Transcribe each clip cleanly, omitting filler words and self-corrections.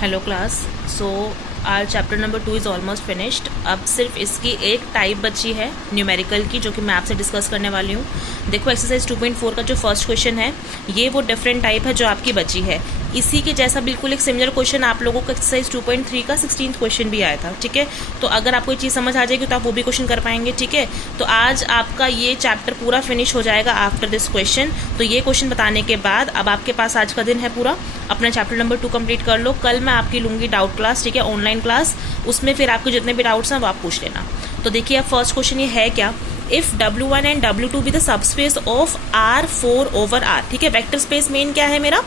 Hello class. So our chapter number 2 is almost finished. अब सिर्फ इसकी एक टाइप बची है न्यूमेरिकल की, जो कि मैं आपसे डिस्कस करने वाली हूँ। देखो एक्सरसाइज 2.4 का जो फर्स्ट क्वेश्चन है ये वो डिफरेंट टाइप है जो आपकी बची है। इसी के जैसा बिल्कुल एक सिमिलर क्वेश्चन आप लोगों को एक्सरसाइज 2.3 का 16th क्वेश्चन भी आया था। ठीक है, तो अगर आपको ये चीज़ समझ आ जाएगी तो आप वो भी क्वेश्चन कर पाएंगे। ठीक है, तो आज आपका ये चैप्टर पूरा फिनिश हो जाएगा आफ्टर दिस क्वेश्चन। तो ये क्वेश्चन बताने के बाद अब आपके पास आज का दिन है पूरा, अपना चैप्टर नंबर 2 कंप्लीट कर लो। कल मैं आपकी लूँगी डाउट क्लास, ठीक है, ऑनलाइन क्लास। उसमें फिर आपके जितने भी डाउट्स हैं वो आप पूछ लेना। तो देखिए अब फर्स्ट क्वेश्चन ये है क्या, if W1 and W2 be the subspace of R4 over R। ठीक है, वेक्टर स्पेस मेन क्या है मेरा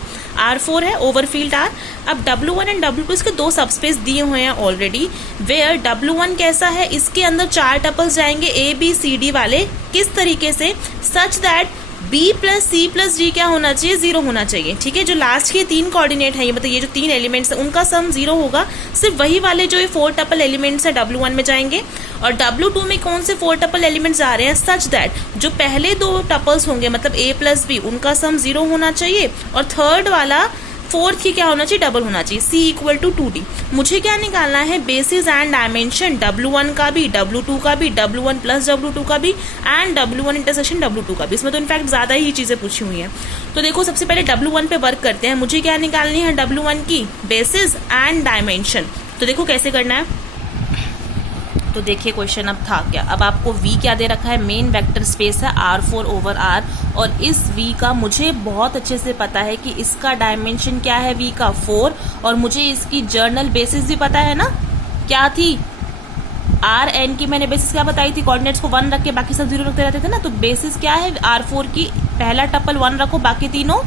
R4 है, ओवर फील्ड R। अब W1 एंड W2 इसके दो सबस्पेस दिए हुए हैं ऑलरेडी, वेयर W1 कैसा है, इसके अंदर 4 टपल्स जाएंगे A B C D वाले। किस तरीके से, such that B plus C plus D क्या होना चाहिए, 0 होना चाहिए। ठीक है, जो लास्ट के 3 कोऑर्डिनेट हैं, ये मतलब ये जो 3 एलिमेंट्स हैं उनका सम 0 होगा। सिर्फ वही वाले जो ये 4 टपल एलिमेंट्स हैं W1 में जाएंगे, और W2 में कौन से 4 टपल एलिमेंट्स आ रहे हैं, सच दैट जो पहले 2 टपल्स होंगे मतलब A प्लस B उनका सम 0 होना चाहिए, और थर्ड वाला फोर्थ की क्या होना चाहिए, डबल होना चाहिए। C equal to 2D। मुझे क्या निकालना है, बेसिस एंड डायमेंशन W1 का भी, W2 का भी, W1 प्लस W2 का भी, एंड W1 इंटरसेक्शन W2 का भी। इसमें तो इनफैक्ट ज्यादा ही चीजें पूछी हुई हैं। तो देखो सबसे पहले W1 पे वर्क करते हैं। मुझे क्या निकालनी है, W1 की बेसिस एंड डायमेंशन। तो देखो कैसे करना है। तो देखिए क्वेश्चन अब था क्या, अब आपको V क्या दे रखा है, मेन वेक्टर स्पेस है R4 ओवर R, और इस V का मुझे बहुत अच्छे से पता है कि इसका डायमेंशन क्या है, V का 4, और मुझे इसकी जर्नल बेसिस भी पता है ना, क्या थी Rn की। मैंने बेसिस क्या बताई थी, कोऑर्डिनेट्स को 1 रख के बाकी सब 0 रखते रहते थे ना। तो बेसिस क्या है R4 की, पहला टपल 1 रखो बाकी तीनों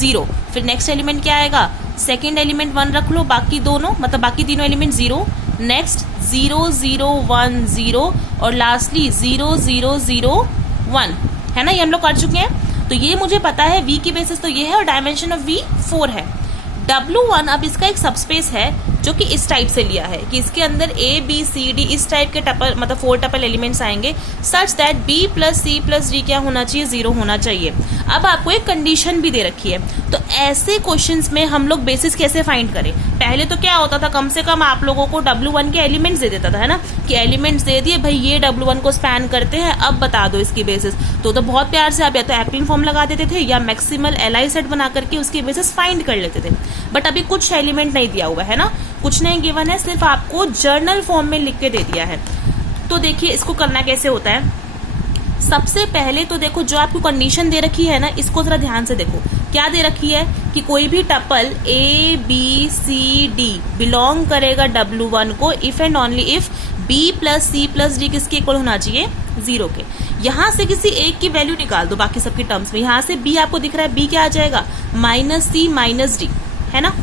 0। फिर नेक्स्ट एलिमेंट क्या आएगा, सेकेंड एलिमेंट 1 रख लो, बाकी दोनों मतलब बाकी तीनों एलिमेंट 0। नेक्स्ट 0 0 1 0, और लास्टली 0 0 0 1, है ना, ये हम लोग कर चुके हैं। तो ये मुझे पता है, V की बेसिस तो ये है, और डायमेंशन ऑफ V 4 है। W1 अब इसका एक सबस्पेस है जो कि इस टाइप से लिया है कि इसके अंदर A B C D इस टाइप के टपल मतलब 4 टपल एलिमेंट्स आएंगे, such that B plus C plus D क्या होना चाहिए, 0 होना चाहिए। अब आपको एक कंडीशन भी दे रखी है। तो ऐसे क्वेश्चंस में हम लोग बेसिस कैसे फाइंड करें, पहले तो क्या होता था, कम से कम आप लोगों को W1 के एलिमेंट्स दे देता था, है ना, कि एलिमेंट्स दे दिए भाई ये W1 को स्पैन करते हैं, अब बता दो इसकी बेसिस। तो बहुत प्यार से आप या तो एप्लिन फॉर्म लगा देते थे या मैक्सिमल LI सेट बना करके उसकी बेसिस फाइंड कर लेते थे। बट अभी कुछ एलिमेंट नहीं दिया हुआ है ना, कुछ नहीं गिवन है, सिर्फ आपको जर्नल फॉर्म में लिख के दे दिया है। तो देखिए इसको करना कैसे होता है। सबसे पहले तो देखो जो आपको कंडीशन दे रखी है ना, इसको जरा ध्यान से देखो। क्या दे रखी है कि कोई भी tuple A B C D belong करेगा W1 को if and only if B plus C plus D किसके इक्वल होना चाहिए, 0 के। यहां से किसी एक की वैल्यू निकाल दो बाकी सबकी टर्म्स में। यहां से B आपको दिख रहा है, B क्या आ जाएगा, माइनस C माइनस D, है ना।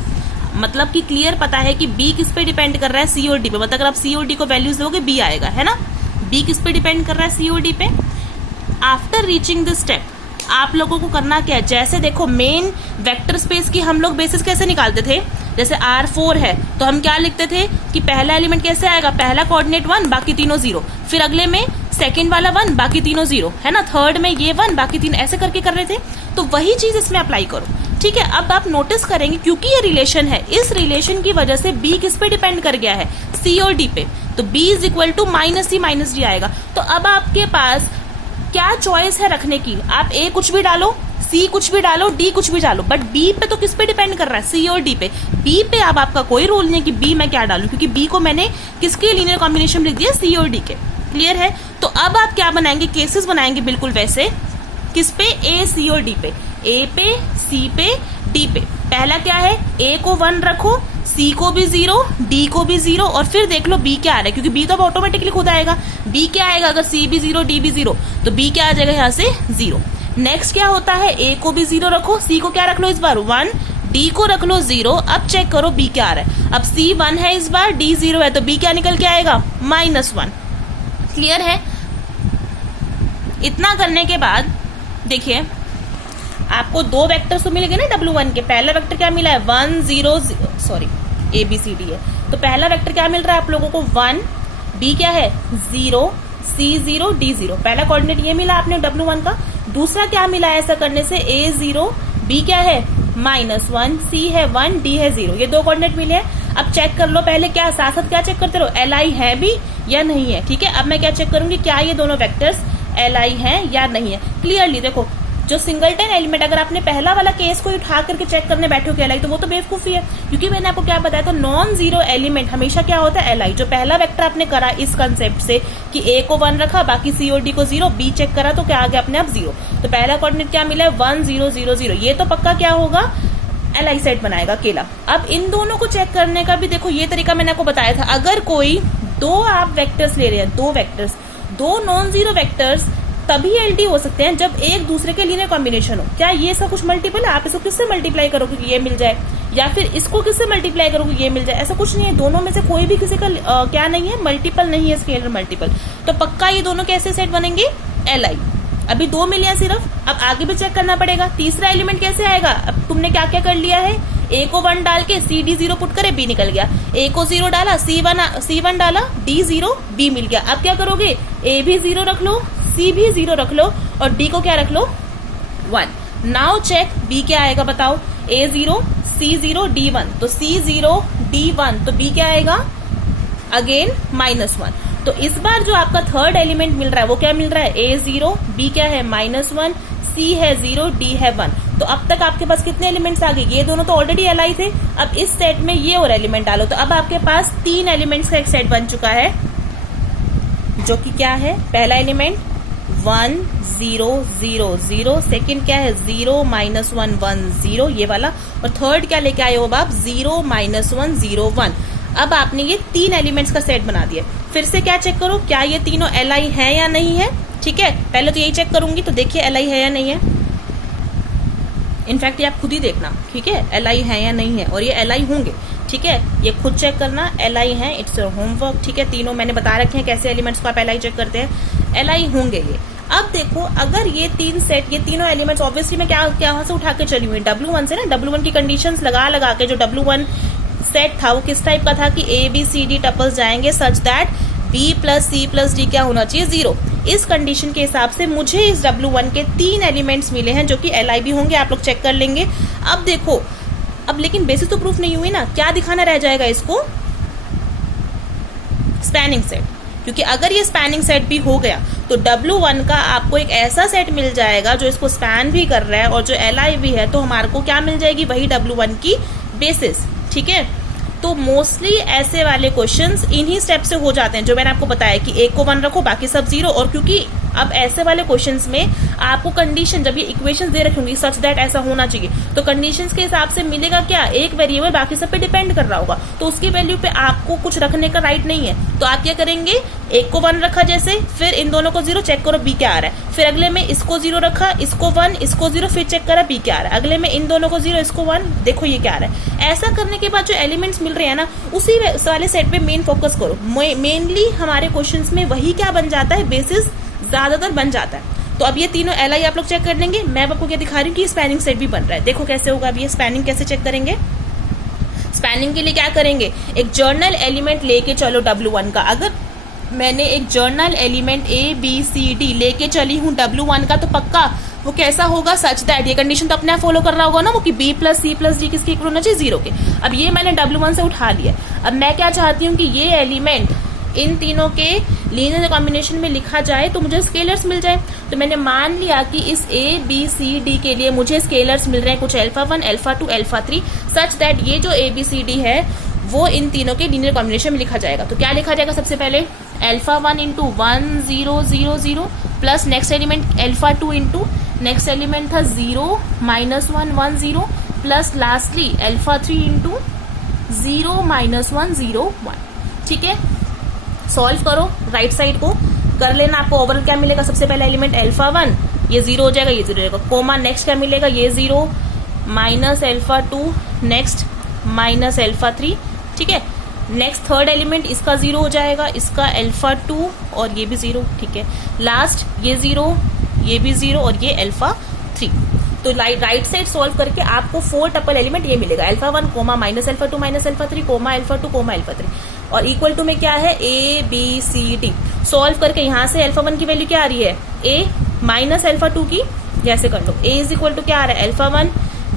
मतलब कि क्लियर पता है कि B किस पे डिपेंड कर रहा है, C और D पे। मतलब अगर आप C और D को वैल्यूज दोगे B आएगा, है ना। B किस पे डिपेंड कर रहा है, C और D पे। आफ्टर रीचिंग दिस स्टेप आप लोगों को करना क्या है, जैसे देखो मेन वेक्टर स्पेस की हम लोग बेसिस कैसे निकालते थे, जैसे R4 है तो हम क्या लिखते थे कि पहला एलिमेंट कैसे आएगा, पहला कोऑर्डिनेट 1 बाकी तीनों 0, फिर अगले में सेकंड वाला 1 बाकी तीनों 0, है ना, थर्ड में ये 1 बाकी 3, ऐसे करके कर रहे थे। तो वही चीज इसमें अप्लाई करो। ठीक है, अब आप नोटिस करेंगे क्योंकि ये रिलेशन है, इस रिलेशन की वजह से B किस पे डिपेंड कर गया है, C और D पे। तो B is equal to minus C minus D आएगा। तो अब आपके पास क्या चॉइस है रखने की, आप A कुछ भी डालो, C कुछ भी डालो, D कुछ भी डालो, बट B पे तो किस पे डिपेंड कर रहा है, C और D पे। B पे अब आपका कोई रोल नहीं है कि B मैं क्या डालूं, क्योंकि B को मैंने किसके लीनियर कॉम्बिनेशन लिख दिया, C और D के। क्लियर है। तो अब आप क्या बनाएंगे, केसेस बनाएंगे बिल्कुल वैसे, किस पे, A C और D पे, A पे C पे D पे। पहला क्या है, A को 1 रखो, C को भी 0, D को भी 0, और फिर देख लो B क्या आ रहा है, क्योंकि B तो अब ऑटोमेटिकली खुद आएगा। B क्या आएगा, अगर C भी 0 D भी 0 तो B क्या आ जाएगा यहाँ से 0। नेक्स्ट क्या होता है, A को भी 0 रखो, C को क्या रख लो इस बार 1, D को रख लो 0। अब चेक करो B क्या आ रहा है, अब C 1 है इस बार, D 0 है, तो B क्या निकल के आएगा, -1। क्लियर है। इतना करने के बाद देखिए आपको 2 वेक्टर्स तो मिलेंगे ना W1 के। पहला वेक्टर क्या मिला है, 1 0 sorry A B C D है, तो पहला वेक्टर क्या मिल रहा है आप लोगों को 1, B क्या है 0, C 0 D 0, पहला कोऑर्डिनेट ये मिला आपने W1 का। दूसरा क्या मिला ऐसा करने से, A 0 B क्या है -1, C है 1, D है 0, ये 2 कोऑर्डिनेट मिले हैं। अब चेक कर लो पहले, क्या साथ साथ क्या चेक करते रहो, एल आई है भी या नहीं है। ठीक है, अब मैं क्या चेक करूंगी, क्या ये दोनों वेक्टर्स एल आई है या नहीं है। क्लियरली देखो, जो सिंगलटन एलिमेंट, अगर आपने पहला वाला केस को उठा करके चेक करने बैठे हो कि एल आई, तो वो तो बेवकूफी है, क्योंकि मैंने आपको क्या बताया था, नॉन जीरो एलिमेंट हमेशा क्या होता है, एल आई। जो पहला वेक्टर आपने करा इस कंसेप्ट से कि ए को 1 रखा, बाकी सी और डी को 0, बी चेक करा तो क्या आ गया अपने आप 0। तो पहला कोऑर्डिनेट क्या मिला है, 1 0 0 0, ये तो पक्का क्या होगा, एल आई सेट बनाएगा अकेला। अब इन दोनों को चेक करने का भी देखो ये तरीका मैंने आपको बताया था। अगर कोई दो आप वेक्टर्स ले रहे हैं, दो वेक्टर्स, दो नॉन जीरो वेक्टर्स तभी एलटी हो सकते हैं जब एक दूसरे के लीनियर कॉम्बिनेशन हो। क्या ये सब कुछ मल्टीपल है, आप इसको किससे मल्टीप्लाई करोगे कि ये मिल जाए, या फिर इसको किससे मल्टीप्लाई करोगे ये मिल जाए, ऐसा कुछ नहीं है। दोनों में से कोई भी किसी का क्या नहीं है, मल्टीपल नहीं है, स्केलर मल्टीपल। तो पक्का ये दोनों कैसे सेट बनेंगे, एल आई। अभी 2 मिले हैं सिर्फ, अब आगे भी चेक करना पड़ेगा। तीसरा एलिमेंट कैसे आएगा, अब तुमने क्या क्या कर लिया है, ए को 1 डाल के सी डी 0 पुट करे, बी निकल गया। ए को 0 डाला, सी वन डाला, डी 0, बी मिल गया। अब क्या करोगे, ए भी 0 रख लो, सी भी 0 रख लो, और डी को क्या रख लो, 1। नाउ चेक बी क्या आएगा बताओ, ए 0 सी 0 डी 1, तो सी 0 डी 1, तो बी क्या आएगा अगेन -1। तो इस बार जो आपका थर्ड एलिमेंट मिल रहा है वो क्या मिल रहा है, ए 0, बी क्या है -1, सी है 0, डी है 1। तो अब तक आपके पास कितने एलिमेंट्स आ गए, ये दोनों तो ऑलरेडी एल आई थे। अब इस सेट में ये और एलिमेंट डालो, तो अब आपके पास 3 एलिमेंट्स का एक सेट बन चुका है, जो कि क्या है, पहला एलिमेंट 1 0 0 0, सेकेंड क्या है 0 -1 1 0 ये वाला, और थर्ड क्या लेके आए हो अब आप 0 -1 0 1। अब आपने ये 3 एलिमेंट्स का सेट बना दिया। फिर से क्या चेक करो, क्या ये तीनों एल आई है या नहीं है। ठीक है, पहले तो यही चेक करूंगी, तो देखिए एल आई है या नहीं है। इनफैक्ट ये आप खुद ही देखना, ठीक है, एल आई है या नहीं है, और ये एल आई होंगे। ठीक है, ये खुद चेक करना, एल आई है, इट्स योर होमवर्क। ठीक है, तीनों मैंने बता रखे हैं कैसे एलिमेंट्स को आप एल आई चेक करते हैं, एल आई होंगे ये। अब देखो, अगर ये 3 सेट, ये तीनों एलिमेंट्स, ऑब्वियसली मैं क्या से उठा के चली हुई, W1 से ना, W1 की कंडीशंस लगा के, जो W1 सेट था वो किस टाइप का था कि A B C D tuples जाएंगे such that B + C + D क्या होना चाहिए, 0। इस कंडीशन के हिसाब से मुझे इस W1 के 3 एलिमेंट्स मिले हैं जो कि एल आई भी होंगे, आप लोग चेक कर लेंगे। अब देखो, अब लेकिन बेसिस तो प्रूफ नहीं हुई ना, क्या दिखाना रह जाएगा इसको, स्पैनिंग सेट। क्योंकि अगर ये स्पैनिंग सेट भी हो गया तो W1 का आपको एक ऐसा सेट मिल जाएगा जो इसको स्पैन भी कर रहा है और जो एल आई भी है, तो हमारे को क्या मिल जाएगी, वही W1 की बेसिस। ठीक है, तो मोस्टली ऐसे वाले क्वेश्चंस इन्हीं स्टेप से हो जाते हैं, जो मैंने आपको बताया कि एक को 1 रखो, बाकी सब 0। और क्योंकि अब ऐसे वाले क्वेश्चंस में आपको कंडीशन, जब ये इक्वेशंस दे रखी होंगी सच दैट ऐसा होना चाहिए, तो कंडीशंस के हिसाब से मिलेगा क्या, एक वेरिएबल बाकी सब पे डिपेंड कर रहा होगा, तो उसकी वैल्यू पे आपको कुछ रखने का राइट नहीं है। तो आप क्या करेंगे, एक को 1 रखा जैसे, फिर इन दोनों को 0, चेक करो बी क्या आ रहा है, फिर अगले में इसको 0 रखा, इसको 1, इसको 0, फिर चेक करा बी क्या आ रहा है, अगले में इन दोनों को 0, इसको 1, देखो ये क्या आ रहा है। ऐसा करने के बाद जो एलिमेंट्स मिल रहे हैं ना, उसी वाले सेट पे मेन फोकस करो। मेनली हमारे क्वेश्चंस में वही क्या बन जाता है, बेसिस ज्यादातर बन जाता है। तो अब ये तीनों एल आई आप लोग चेक कर लेंगे। मैं आपको क्या दिखा रही हूँ कि स्पैनिंग सेट भी बन रहा है, देखो कैसे होगा। अब ये स्पैनिंग कैसे चेक करेंगे, स्पैनिंग के लिए क्या करेंगे, एक जर्नल एलिमेंट लेके चलो W1 का। अगर मैंने एक जर्नल एलिमेंट ABCD लेके चली हूँ W1 का, तो पक्का वो कैसा होगा, सच दैट, ये कंडीशन तो अपने आप फॉलो कर रहा होगा ना वो, कि B + C + D किसके इक्वल होना चाहिए, 0 के। अब ये मैंने W1 से उठा लिया। अब मैं क्या चाहती हूँ कि ये एलिमेंट इन तीनों के लीनियर कॉम्बिनेशन में लिखा जाए तो मुझे स्केलर्स मिल जाए। तो मैंने मान लिया कि इस ABCD के लिए मुझे स्केलर्स मिल रहे हैं कुछ α1 α2 α3, सच दैट ये जो ABCD है वो इन तीनों के लीनियर कॉम्बिनेशन में लिखा जाएगा। तो क्या लिखा जाएगा, सबसे पहले α1 × 1 0 0 0 plus next element α2 × next element था 0 -1 1 0 प्लस लास्टली α3 × 0 -1 0 1। ठीक है, सॉल्व करो, राइट साइड को कर लेना। आपको ओवरऑल क्या मिलेगा, सबसे पहला एलिमेंट α1, ये 0 हो जाएगा, ये 0 हो जाएगा, कोमा नेक्स्ट क्या मिलेगा, ये 0 -α2 नेक्स्ट -α3। ठीक है, नेक्स्ट थर्ड एलिमेंट इसका 0 हो जाएगा, इसका α2 और ये भी 0। ठीक है, लास्ट ये 0, ये भी 0 और ये α3। तो राइट साइड सॉल्व करके आपको 4 टपल एलिमेंट ये मिलेगा, α1 कोमा -α2 -α3 कोमा α2 कोमा α3, और इक्वल टू में क्या है ABCD। सॉल्व करके यहाँ से α1 की वैल्यू क्या आ रही है, A -α2 की, जैसे कर लो A = क्या आ रहा है, α1,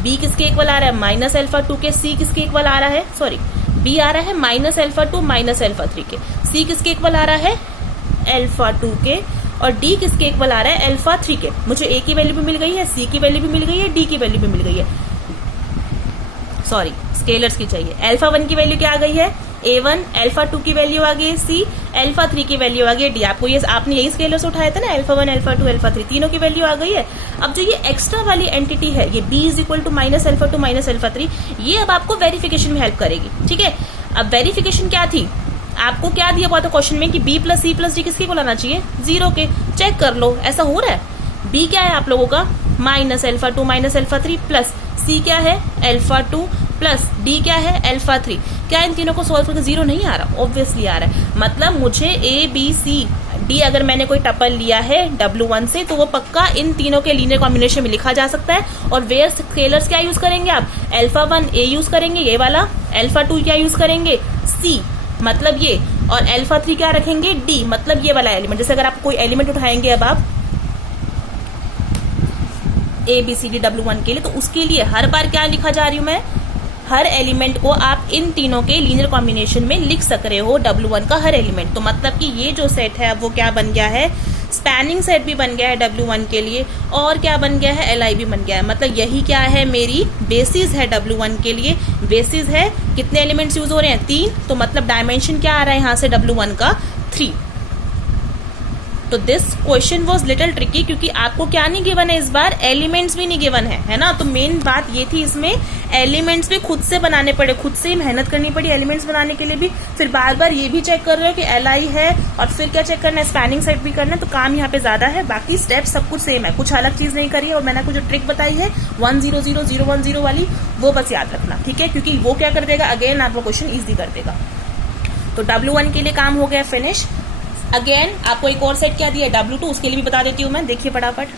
B किसके इक्वल आ रहा है -α2 के, C किसके इक्वल आ रहा है, सॉरी बी आ रहा है माइनस अल्फा 2 माइनस अल्फा 3 के, सी किसके इक्वल आ रहा है अल्फा 2 के, और डी किसके इक्वल आ रहा है अल्फा 3 के। मुझे ए की वैल्यू भी मिल गई है, सी की वैल्यू भी मिल गई है, डी की वैल्यू भी मिल गई है, सॉरी स्केलर्स की चाहिए। अल्फा 1 की वैल्यू क्या आ गई है A1, अल्फा 2 की वैल्यू आ गई है C, अल्फा 3 की वैल्यू आ गई है D। आपको ये आपने यही स्केलर से उठाया था ना, अल्फा 1, अल्फा 2, अल्फा 3 तीनों की वैल्यू आ गई है। अब जो ये एक्स्ट्रा वाली एंटिटी है ये B is equal to minus alpha 2 minus alpha 3, ये अब आपको वेरिफिकेशन में हेल्प करेगी। ठीक है, अब वेरिफिकेशन क्या थी, आपको क्या दिया हुआ था क्वेश्चन में कि B plus C plus D किसके को लाना चाहिए 0 के। चेक कर लो ऐसा हो रहा है। B क्या है आप लोगों का minus alpha 2 minus alpha 3 plus C क्या है अल्फा 2 प्लस D क्या है अल्फा 3। क्या इन तीनों को सॉल्व करके 0 नहीं आ रहा, ऑब्वियसली आ रहा है। मतलब मुझे A B C D अगर मैंने कोई टपल लिया है W1 से तो वो पक्का इन तीनों के लीनियर कॉम्बिनेशन में लिखा जा सकता है। और वेयर स्केलर्स क्या यूज करेंगे आप, अल्फा 1 A यूज करेंगे ये वाला, अल्फा 2 क्या यूज करेंगे C मतलब ये, और अल्फा 3 क्या रखेंगे D मतलब ये वाला एलिमेंट। जैसे अगर आप कोई एलिमेंट उठाएंगे अब आप A B C D W1 के लिए, तो उसके लिए हर बार क्या लिखा जा रही हूं मैं, हर एलिमेंट को आप इन तीनों के लीनियर कॉम्बिनेशन में लिख सक रहे हो W1 का हर एलिमेंट। तो मतलब कि ये जो सेट है अब वो क्या बन गया है, स्पैनिंग सेट भी बन गया है W1 के लिए, और क्या बन गया है LI भी बन गया है। मतलब यही क्या है मेरी बेसिस है W1 के लिए। बेसिस है कितने एलिमेंट्स यूज हो रहे हैं 3, तो मतलब डायमेंशन क्या आ रहा है यहाँ से W1 का 3। तो this question was little tricky क्योंकि आपको क्या नहीं गिवन है इस बार, एलिमेंट्स भी नहीं गिवन है ना। तो मेन बात ये थी इसमें, एलिमेंट्स भी खुद से बनाने पड़े, खुद से ही मेहनत करनी पड़ी एलिमेंट्स बनाने के लिए भी। फिर बार बार ये भी चेक कर रहे हो कि LI है, और फिर क्या चेक करना है स्पैनिंग सेट भी करना है। तो काम यहाँ पे ज्यादा है, बाकी स्टेप सब कुछ सेम है, कुछ अलग चीज नहीं करी है। और मैंने आपको जो ट्रिक बताई है 100010 वाली वो बस याद रखना, ठीक है, क्योंकि वो क्या कर देगा अगेन आपको क्वेश्चन इजी कर देगा। तो W1 के लिए काम हो गया फिनिश। अगेन आपको एक और सेट क्या दिया है W2, उसके लिए भी बता देती हूँ मैं, देखिए फटाफट।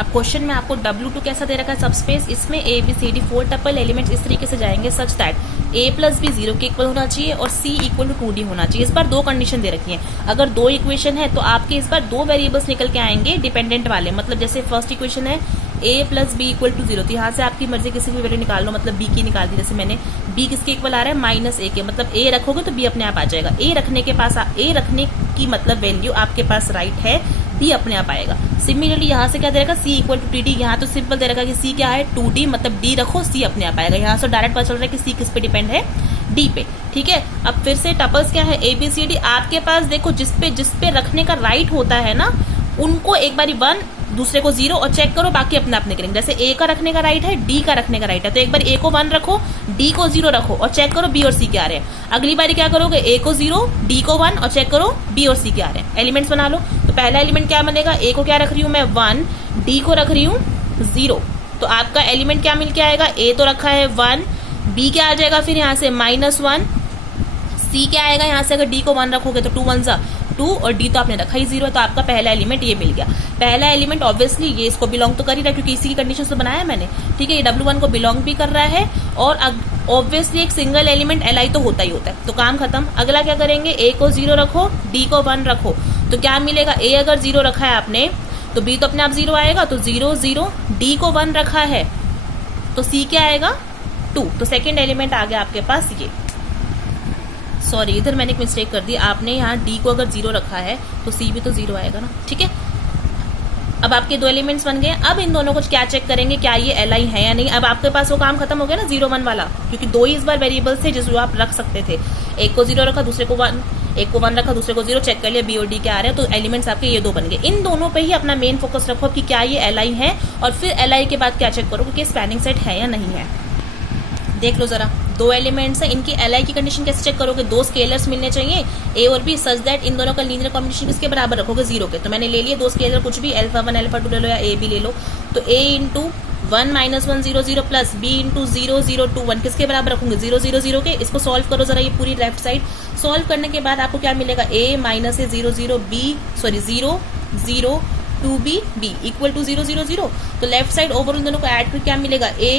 अब क्वेश्चन में आपको W2 कैसा दे रखा है सबस्पेस, इसमें A B C D 4 tuple elements इस तरीके से जाएंगे such that A plus B 0 के इक्वल होना चाहिए और C इक्वल टू 2D होना चाहिए। इस बार दो कंडीशन दे रखी है। अगर दो इक्वेशन है तो आपके इस बार दो वेरिएबल्स निकल के आएंगे डिपेंडेंट वाले। मतलब जैसे फर्स्ट इक्वेशन है A plus B equal to 0, तो यहाँ से आपकी मर्जी किसी भी वैल्यू निकाल लो। मतलब B की निकाल दी, जैसे मैंने B किसके इक्वल आ रहा है माइनस A के, मतलब A रखोगे तो B अपने आप आ जाएगा। A रखने की मतलब वैल्यू आपके पास राइट है, B अपने आप आएगा। सिमिलरली यहाँ से क्या दे रखा C इक्वल टू TD, यहाँ तो सिंपल दे रखा कि C क्या है 2D, मतलब D रखो C अपने आप आएगा। यहाँ से डायरेक्ट पता चल रहा है कि C किस पे डिपेंड है D पे, ठीक है। अब फिर से टपल्स क्या है A B C D, आपके पास देखो जिस पे रखने का राइट होता है ना, उनको एक बारी 1 दूसरे को 0 और चेक करो, बाकी अपने आप निकलेंगे। जैसे A का रखने का राइट है, D का रखने का राइट है, तो एक बार A को 1 रखो, D को 0 रखो और चेक करो B और C क्या आ रहे हैं। अगली बारी क्या करोगे, A को 0, D को 1 और चेक करो B और C क्या आ रहे हैं। एलिमेंट्स बना लो। तो पहला एलिमेंट क्या बनेगा, A को क्या रख रही हूँ मैं 1, D को रख रही हूँ 0, तो आपका एलिमेंट क्या मिल के आएगा, A तो रखा है 1, B क्या आ जाएगा फिर यहाँ से -1, C क्या आएगा यहाँ से, अगर D को 1 रखोगे तो 2 1 जा 2 और D तो आपने रखा ही 0 है, तो आपका पहला एलिमेंट ये मिल गया। पहला एलिमेंट ऑब्वियसली ये इसको बिलोंग तो कर ही रहा है क्योंकि इसी की कंडीशन से बनाया है मैंने, ठीक है। ये W1 को बिलोंग भी कर रहा है और ऑब्वियसली एक सिंगल एलिमेंट LI तो होता ही होता है, तो काम खत्म। अगला क्या करेंगे, A को 0 रखो, D को 1 रखो, तो क्या मिलेगा, A अगर 0 रखा है आपने तो B तो अपने आप 0 आएगा, तो 0 0, D को 1 रखा है तो C क्या आएगा 2, तो सेकेंड एलिमेंट आ गया आपके पास ये। सॉरी इधर मैंने एक मिस्टेक कर दी, आपने यहाँ D को अगर 0 रखा है तो C भी तो 0 आएगा ना, ठीक है। अब आपके दो एलिमेंट्स बन गए। अब इन दोनों को क्या चेक करेंगे, क्या ये LI है या नहीं। अब आपके पास वो काम खत्म हो गया ना 0 1 वाला, क्योंकि दो ही इस बार वेरिएबल्स थे जिसको आप रख सकते थे। एक को 0 रखा, दूसरे को 1, एक को 1 रखा, दूसरे को 0, चेक कर लिया B और D क्या आ रहे हैं, तो एलिमेंट्स आपके ये दो बन गए। इन दोनों पे ही अपना मेन फोकस रखो कि क्या ये LI है, और फिर LI के बाद क्या चेक करो कि स्पैनिंग सेट है या नहीं है। देख लो जरा, दो एलिमेंट्स हैं, इनकी LI की कंडीशन कैसे चेक करोगे, दो स्केलर्स मिलने चाहिए A और B सच दैट इन दोनों का लीनियर कॉम्बिनेशन किसके बराबर रखोगे 0 के। तो मैंने ले लिए दो स्केलर, कुछ भी अल्फा 1 अल्फा 2 ले लो या A B ले लो। तो A into 1 -1 0 0 plus B into 0 0 2 1 किसके बराबर रखोगे 0 0 0 के। इसको सॉल्व करो जरा, ये पूरी लेफ्ट साइड सॉल्व करने के बाद आपको क्या मिलेगा, A minus A 0 0 B 0 0 2B B equal to 0 0 0। तो लेफ्ट साइड ओवरऑल दोनों को ऐड करके क्या मिलेगा, A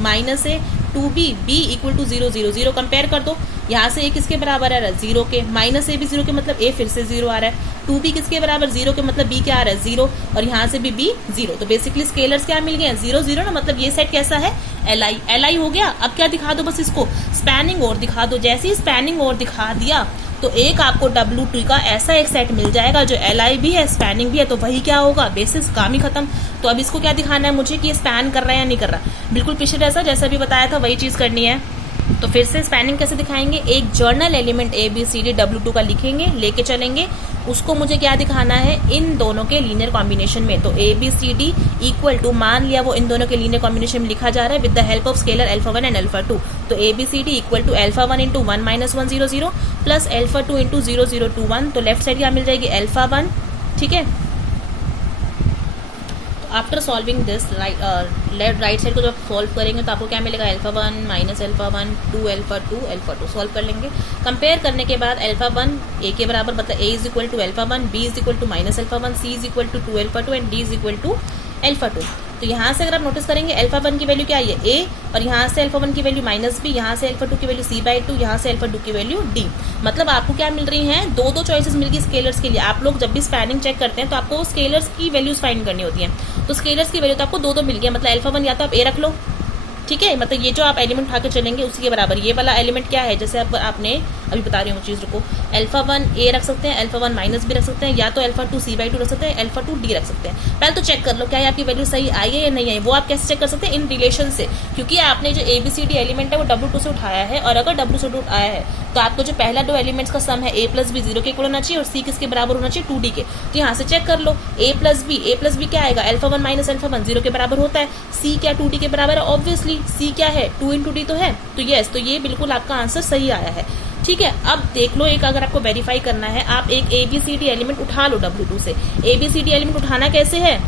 minus A 2B B equal to 0 0 0। Compare कर दो, यहाँ से A किसके बराबर आ रहा है 0 के, माइनस A भी 0 के मतलब A फिर से 0 आ रहा है, 2B किसके बराबर 0 के मतलब B क्या आ रहा है 0, और यहाँ से भी B 0। तो बेसिकली स्केलर्स क्या मिल गए हैं 0 0 ना, मतलब ये सेट कैसा है एल आई हो गया। अब क्या दिखा दो, बस इसको स्पैनिंग और दिखा दो। जैसे ही स्पैनिंग और दिखा दिया तो एक आपको W2 का ऐसा एक सेट मिल जाएगा जो LI भी है, स्पैनिंग भी है, तो वही क्या होगा, बेसिस, काम ही खत्म। तो अब इसको क्या दिखाना है मुझे कि ये स्पैन कर रहा है या नहीं कर रहा। बिल्कुल पिछले जैसा भी बताया था वही चीज करनी है। तो फिर से स्पैनिंग कैसे दिखाएंगे, एक जर्नल एलिमेंट ABCD W2 का लिखेंगे, लेके चलेंगे, उसको मुझे क्या दिखाना है, इन दोनों के लीनियर कॉम्बिनेशन में। तो ABCD इक्वल टू, मान लिया वो इन दोनों के लीनियर कॉम्बिनेशन में लिखा जा रहा है with the help of scalar α1 and α2। तो ABCD equal to α1 into 1 minus 1 0 0 plus α2 into 0 0 2 1। तो लेफ्ट साइड क्या मिल जाएगी, α1, ठीक है। After solving this right side को जब सॉल्व करेंगे तो आपको क्या मिलेगा, α1 माइनस α1 2 α2 सॉल्व कर लेंगे। कंपेयर करने के बाद α1 a के बराबर, मतलब a is equal to α1, b is equal to minus α1, c is equal to 2 α2 and d is equal to α2। तो यहाँ से अगर आप नोटिस करेंगे α1 की वैल्यू क्या है, a, और यहाँ से α1 की वैल्यू माइनस b, यहाँ से α2 की वैल्यू c/2, यहाँ से α2 की वैल्यू d। मतलब आपको क्या मिल रही हैं, दो चॉइसेस मिल गई स्केलर्स के लिए। आप लोग जब भी स्पैनिंग चेक करते हैं तो आपको स्केलर्स की वैल्यूज फाइंड करनी होती है। तो स्केलर्स की वैल्यू तो आपको दो मिल गया, मतलब α1 या तो आप a रख लो, ठीक है, मतलब ये जो आप एलिमेंट उठा के चलेंगे उसी के बराबर। ये वाला एलिमेंट क्या है, जैसे आपने अभी बता रही हूँ चीज, रुको, α1 a रख सकते हैं, α1 माइनस b रख सकते हैं, या तो α2 c/2 रख सकते हैं, α2 d रख सकते हैं। पहले तो चेक कर लो क्या है आपकी वैल्यू सही आई है या नहीं आई। वो आप कैसे चेक कर सकते हैं, इन रिलेशन से, क्योंकि आपने जो ABCD एलिमेंट है वो W2 से उठाया है, और अगर W से आया है तो आपको जो पहला दो एलिमेंट्स का सम है a प्लस बी 0 के इक्वल होना चाहिए और c किसके बराबर होना चाहिए, 2d के। तो यहाँ से चेक कर लो, a प्लस बी क्या आएगा, α1 माइनस α1 0 के बराबर होता है, c क्या 2d के बराबर है, ऑब्वियसली c क्या है 2 इंटू डी तो है। तो यस, तो ये बिल्कुल आपका आंसर सही आया है, ठीक है। अब देख लो, एक अगर आपको वेरीफाई करना है, आप एक ABCD एलिमेंट उठा लो W2 से। ABCD एलिमेंट उठाना कैसे है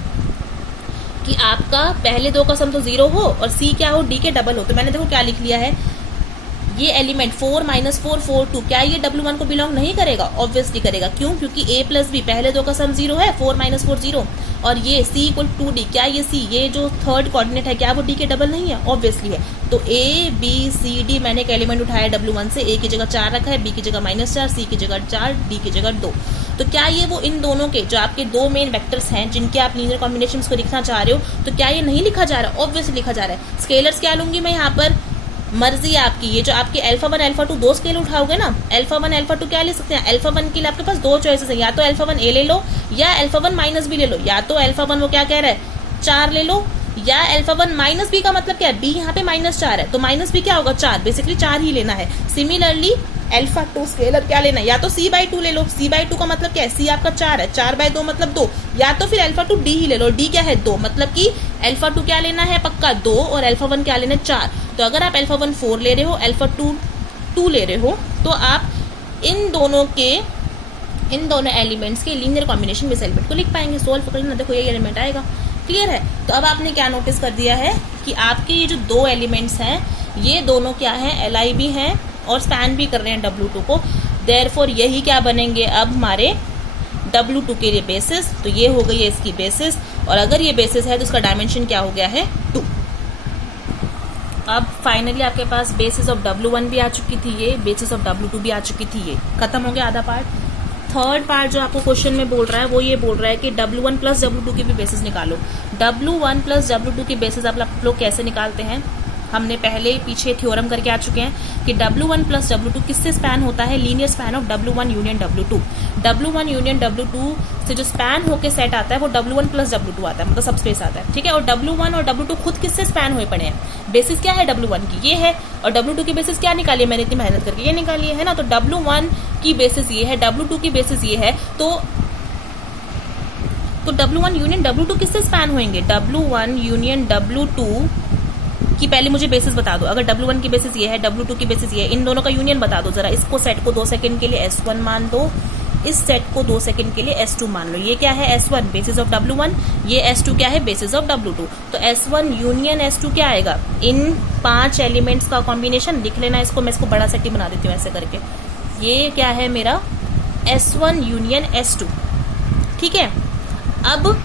कि आपका पहले दो का सम तो 0 हो और c क्या हो, d के डबल हो। तो मैंने देखो क्या लिख लिया है, ये एलिमेंट 4 माइनस 4 4 2, क्या ये W1 को बिलोंग नहीं करेगा, ऑब्वियसली करेगा। क्यों, क्योंकि a प्लस बी पहले दो का सम 0 है, 4 माइनस 4 0, और ये c इक्वल 2d, क्या ये c, ये जो थर्ड कोऑर्डिनेट है, क्या वो d के डबल नहीं है, ऑब्वियसली है। तो ABCD मैंने एक एलिमेंट उठाया W1 से, a की जगह 4 रखा है, b की जगह -4, c की जगह 4, d की जगह 2। तो क्या ये वो इन दोनों के जो आपके दो मेन वेक्टर्स हैं जिनके आप लीनियर कॉम्बिनेशंस को लिखना चाह रहे हो, तो क्या ये नहीं लिखा जा रहा, ऑब्वियसली लिखा जा रहा है। स्केलर्स क्या लूंगी मैं यहाँ पर, मर्जी है आपकी। ये जो आपके α1 α2 दो स्केल उठाओगे ना, α1 α2 क्या ले सकते हैं, α1 के लिए आपके पास दो चॉइसेस है, या तो α1 a ले लो या α1 माइनस b ले लो। या तो α1 वो क्या कह रहा है 4 ले लो, या α1 माइनस b का मतलब क्या है, b यहाँ पे -4 है, तो माइनस b क्या होगा 4, बेसिकली 4 ही लेना है। सिमिलरली α2 स्केलर क्या लेना है, या तो c/2 ले लो, c/2 का मतलब क्या है, c आपका 4 है, 4/2 मतलब 2, या तो फिर α2 d ही ले लो, d क्या है 2, मतलब कि α2 क्या लेना है पक्का 2 और α1 क्या लेना है 4। तो अगर आप α1 4 ले रहे हो, α2 2 ले रहे हो, तो आप इन दोनों एलिमेंट्स के लीनियर कॉम्बिनेशन में इस एलिमेंट को लिख पाएंगे। सोल्व कर लेना, देखो ये एलिमेंट आएगा, क्लियर है। तो अब आपने क्या नोटिस कर दिया है कि आपके ये जो दो एलिमेंट्स हैं ये दोनों क्या है, LI भी हैं और स्पैन भी कर रहे हैं W2 को। देयरफॉर यही क्या बनेंगे अब हमारे W2 के लिए बेसिस। तो ये हो गई है इसकी बेसिस, और अगर ये बेसिस है तो इसका डायमेंशन क्या हो गया है 2। अब फाइनली आपके पास बेसिस ऑफ W1 भी आ चुकी थी, ये बेसिस ऑफ W2 भी आ चुकी थी, ये खत्म हो गया आधा पार्ट। थर्ड पार्ट जो आपको क्वेश्चन में बोल रहा है वो ये बोल रहा है कि W1 प्लस W2 की भी बेसिस निकालो। W1 प्लस W2 की बेसिस आप लोग कैसे निकालते हैं, हमने पहले पीछे थ्योरम करके आ चुके हैं कि W1 प्लस W2 किससे स्पैन होता है, linear span of W1 union W2। W1 union W2 से जो स्पैन होके सेट आता है वो W1 प्लस W2 आता है, मतलब सबस्पेस आता है, ठीक है। और W1 और W2 खुद किससे स्पैन हुए पड़े हैं, बेसिस क्या है W1 की ये है, और W2 की बेसिस क्या निकाली है मैंने इतनी मेहनत करके, ये निकाली है ना। तो W1 की बेसिस ये है, W2 की बेसिस ये है, तो W1 यूनियन W2 किससे स्पैन होंगे, W1 यूनियन W2 कि पहले मुझे बेसिस बता दो। अगर W1 की बेसिस ये है, W2 की बेसिस ये है, इन दोनों का यूनियन बता दो जरा। इसको सेट को 2 सेकंड के लिए S1 मान दो, इस सेट को 2 सेकंड के लिए S2 मान लो। ये क्या है S1 बेसिस ऑफ W1, ये S2 क्या है बेसिस ऑफ W2। तो S1 यूनियन S2 क्या आएगा, इन 5 एलिमेंट्स का कॉम्बिनेशन लिख लेना इसको। मैं इसको बड़ा सेट ही बना देती हूँ ऐसे करके। ये क्या है मेरा S1 यूनियन S2, ठीक है। अब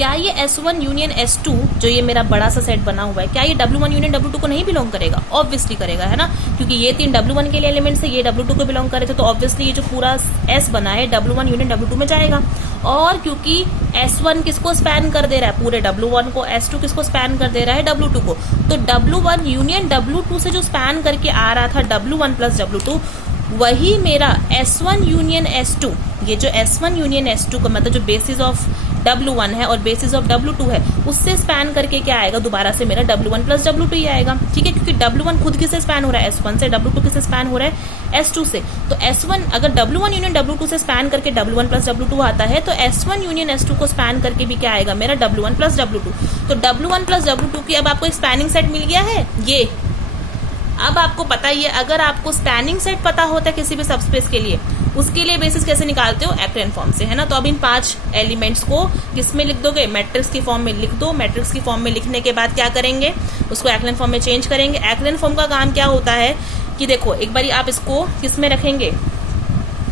क्या ये S1 यूनियन S2 जो ये मेरा बड़ा सा सेट बना हुआ है, क्या ये W1 यूनियन W2 को नहीं बिलोंग करेगा? ऑब्वियसली करेगा, है ना, क्योंकि ये 3 W1 के लिए एलिमेंट्स है, ये W2 को बिलोंग करे थे, तो ऑब्वियसली ये जो पूरा S बना है W1 यूनियन W2 में जाएगा। और क्योंकि S1 किसको स्पैन कर दे रहा है? पूरे W1 को। S2 किसको स्पैन कर दे रहा है? W2 को। तो W1 यूनियन W2 से जो स्पैन करके आ रहा था W1 प्लस W2, वही मेरा S1 यूनियन S2, ये जो S1 यूनियन S2 का मतलब जो बेसिस ऑफ W1 है और बेसिस ऑफ W2 है, उससे स्पैन करके क्या आएगा? दोबारा से मेरा W1 प्लस W2 ही आएगा। ठीक है, क्योंकि W1 खुद किससे स्पैन हो रहा है? S1 से। W2 किससे स्पैन हो रहा है? S2 से। तो S1 अगर W1 यूनियन W2 से स्पैन करके W1 प्लस W2 आता है, तो S1 यूनियन S2 को स्पैन करके भी क्या आएगा? मेरा W1 प्लस W2। तो W1 प्लस W2 की अब आपको एक स्पैनिंग सेट मिल गया है। ये अब आपको पता ही है, अगर आपको स्पैनिंग सेट पता होता है किसी भी सबस्पेस के लिए, उसके लिए बेसिस कैसे निकालते हो? एक्लेन फॉर्म से, है ना। तो अब इन 5 एलिमेंट्स को किस में लिख दोगे? मैट्रिक्स की फॉर्म में लिख दो। मैट्रिक्स की फॉर्म में लिखने के बाद क्या करेंगे? उसको एक्लेन फॉर्म में चेंज करेंगे। एक्लेन फॉर्म का काम क्या होता है कि देखो, एक बार आप इसको किस में रखेंगे?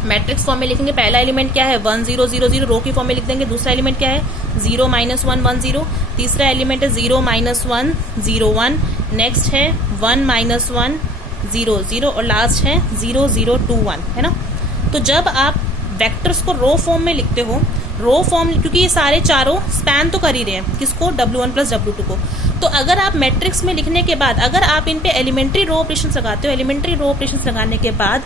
मैट्रिक्स फॉर्म में लिखेंगे। पहला एलिमेंट क्या है? 1 0 0 0, रो की फॉर्म में लिख देंगे। दूसरा एलिमेंट क्या है? 0 -1 1 0। तीसरा एलिमेंट है 0 -1 0 1। नेक्स्ट है 1 -1 0 0 और लास्ट है 0 0 2 1, है ना। तो जब आप वेक्टर्स को रो फॉर्म में लिखते हो, रो फॉर्म, क्योंकि ये सारे चारों स्पैन तो कर ही रहे हैं किसको? W1 प्लस W2 को। तो अगर आप मैट्रिक्स में लिखने के बाद अगर आप इन पे एलिमेंट्री रो ऑपरेशंस लगाते हो, एलिमेंट्री रो ऑपरेशंस लगाने के बाद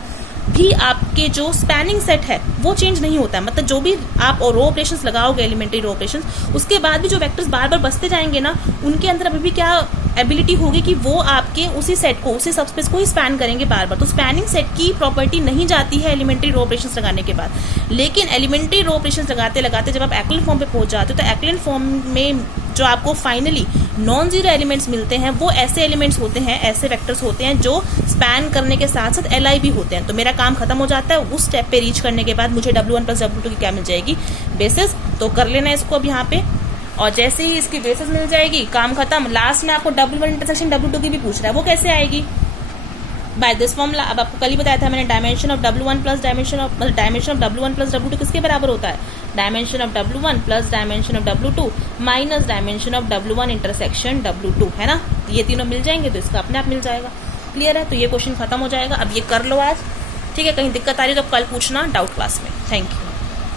भी आपके जो स्पैनिंग सेट है वो चेंज नहीं होता है। मतलब जो भी आप रो ऑपरेशंस लगाओगे, एलिमेंट्री रो ऑपरेशंस, उसके बाद भी जो वेक्टर्स बार बार बसते जाएंगे ना, उनके अंदर अभी भी क्या एबिलिटी होगी कि वो आपके उसी सेट को, उसी सबस्पेस को ही स्पैन करेंगे बार बार। तो स्पैनिंग सेट की प्रॉपर्टी नहीं जाती है एलिमेंट्री रो ऑपरेशंस लगाने के बाद। लेकिन एलिमेंट्री रो ऑपरेशंस लगाते लगाते जब आप एक्लेन फॉर्म पे पहुंच जाते हो, तो एक्लेन फॉर्म में जो आपको फाइनली नॉन जीरो एलिमेंट्स मिलते हैं, वो ऐसे एलिमेंट्स होते हैं, ऐसे वेक्टर्स होते हैं जो स्पैन करने के साथ साथ एल भी होते हैं। तो मेरा काम खत्म हो जाता है। उस स्टेप पे रीच करने के बाद मुझे W1 प्लस W2 की क्या मिल जाएगी? बेसिस। तो कर लेना इसको अब यहाँ पे, और जैसे ही इसकी बेसिस मिल जाएगी, काम खत्म। लास्ट में आपको W1 इंटरसेक्शन W2 की भी पूछ रहा है, वो कैसे आएगी? By this formula. अब आपको कल ही बताया था मैंने, dimension of W1 plus dimension of W1 plus W2 किसके बराबर होता है? Dimension of W1 plus dimension of W2 minus dimension of W1 intersection W2, है ना। ये तीनों मिल जाएंगे तो इसका अपने आप मिल जाएगा। क्लियर है? तो ये क्वेश्चन खत्म हो जाएगा। अब ये कर लो आज, ठीक है। कहीं दिक्कत आ रही है तो कल पूछना डाउट क्लास में। Thank you.